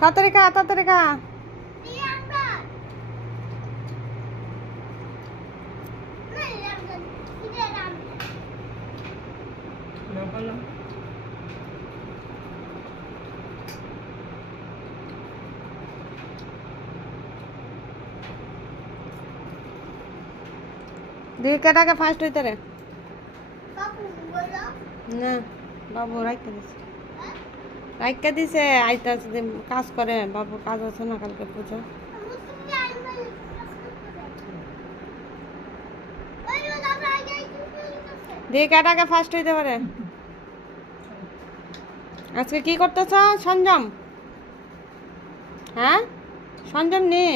তাড়াতাড়ি খা, তাড়াতাড়ি খা। দুই কাটাকে ফার্স্ট হইতে রে না, বাবু রাইখা দিছে, রাইখা দিছে। আইতা যদি কাজ করে, বাবু কাজ আছে না কালকে পুজো। দুই কাটাকে ফার্স্ট হইতে পারে। আজকে কি করতেছ সঞ্জম? হ্যাঁ সঞ্জম নে।